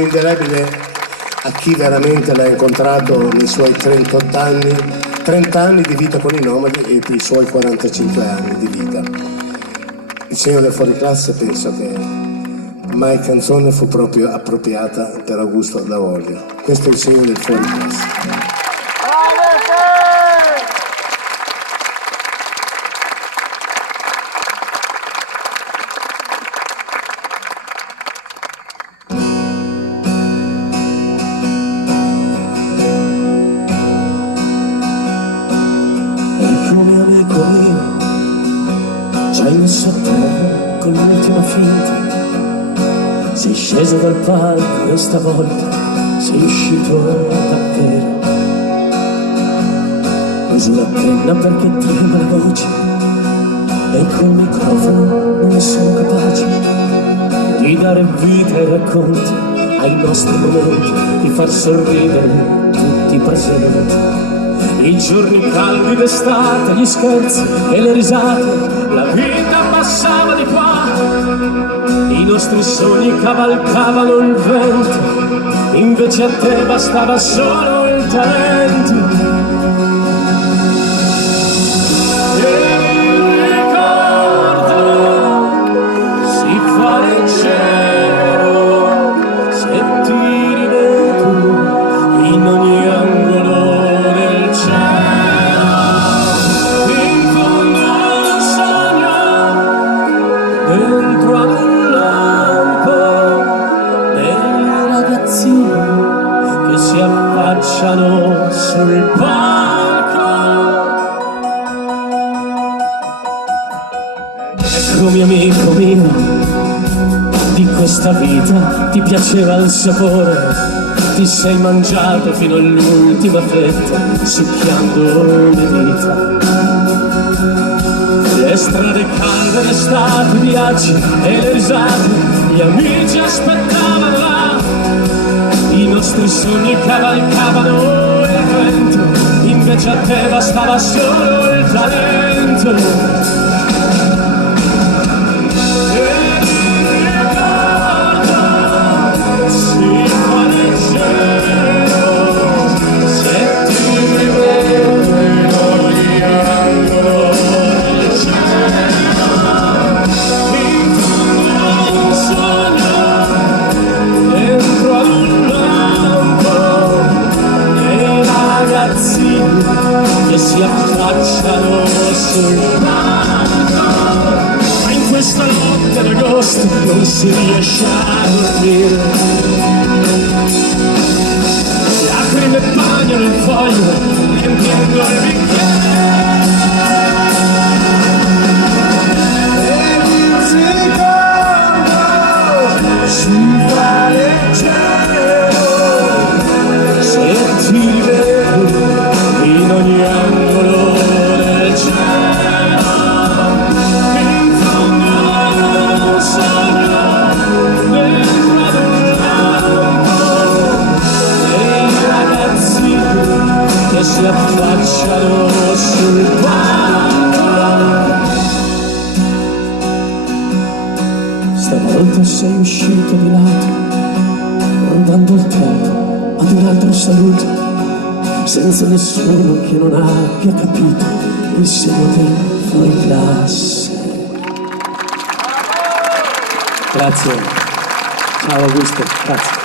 Indelebile a chi veramente l'ha incontrato nei suoi 38 anni, 30 anni di vita con i Nomadi e per i suoi 45 anni di vita. Il segno del fuoriclasse penso che mai canzone fu proprio appropriata per Augusto Davoglio. Questo è il segno del fuoriclasse. Ci hai messo a terra con l'ultima finta, sei sceso dal palco e stavolta sei uscito davvero. Usi la penna perché trema la voce e col microfono non sono capace di dare vita ai racconti, ai nostri momenti, di far sorridere tutti i presenti. I giorni caldi d'estate, gli scherzi e le risate, la vita passava di qua, i nostri sogni cavalcavano il vento, invece a te bastava solo il talento. Dentro ad un lampo dei ragazzini che si affacciano sul palco. Eccomi amico mio, di questa vita ti piaceva il sapore, ti sei mangiato fino all'ultima fetta succhiando le dita. Le strade calde d'estate, i viaggi e le risate, gli amici aspettavano là, i nostri sogni cavalcavano il vento, invece a te bastava solo il talento. Che si affacciano sul palco, ma in questa notte d'agosto non si riesce a dormire. Lacrime bagnano il foglio, riempiendo il bicchiere. E il secondo si fa leggero, se ti rivedi in ogni angolo del cielo, in fondo a un sogno, dentro ad un lampo, dei ragazzini che si affacciano sul palco. Stavolta sei uscito di lato, rubando il tempo ad un altro saluto, senza nessuno che non abbia capito il segno del fuoriclasse. Grazie. Ciao Augusto, grazie.